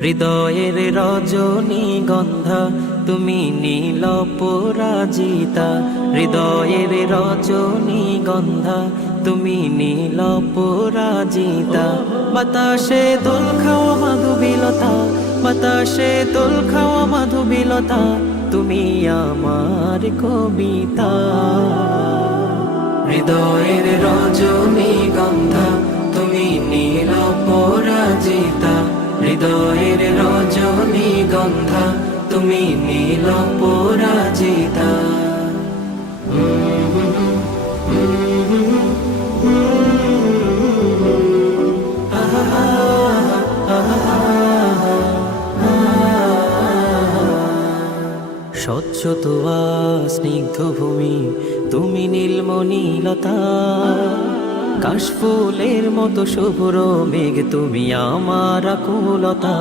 হৃদয়ের রজনীগন্ধা তুমি নীল পরাজিতা, হৃদয়ের রজনীগন্ধা তুমি নীল পরাজিতা। বাতাসে দোল খাওয়া মাধুবিলতা, বাতাসে দোল খাওয়া মাধুবিলতা, তুমি আমার কবিতা। হৃদয়ের রজনীগন্ধা তুমি নীল পরাজিতা, হৃদয়ের রজনীগন্ধা তুমি নীল পরাজিতা। স্বচ্ছ তোয়া স্নিগ্ধ ভূমি তুমি নীলমণিলতা, কাশফুলের মতো শুভ্র মেঘ তুমি আমার আকুলতা।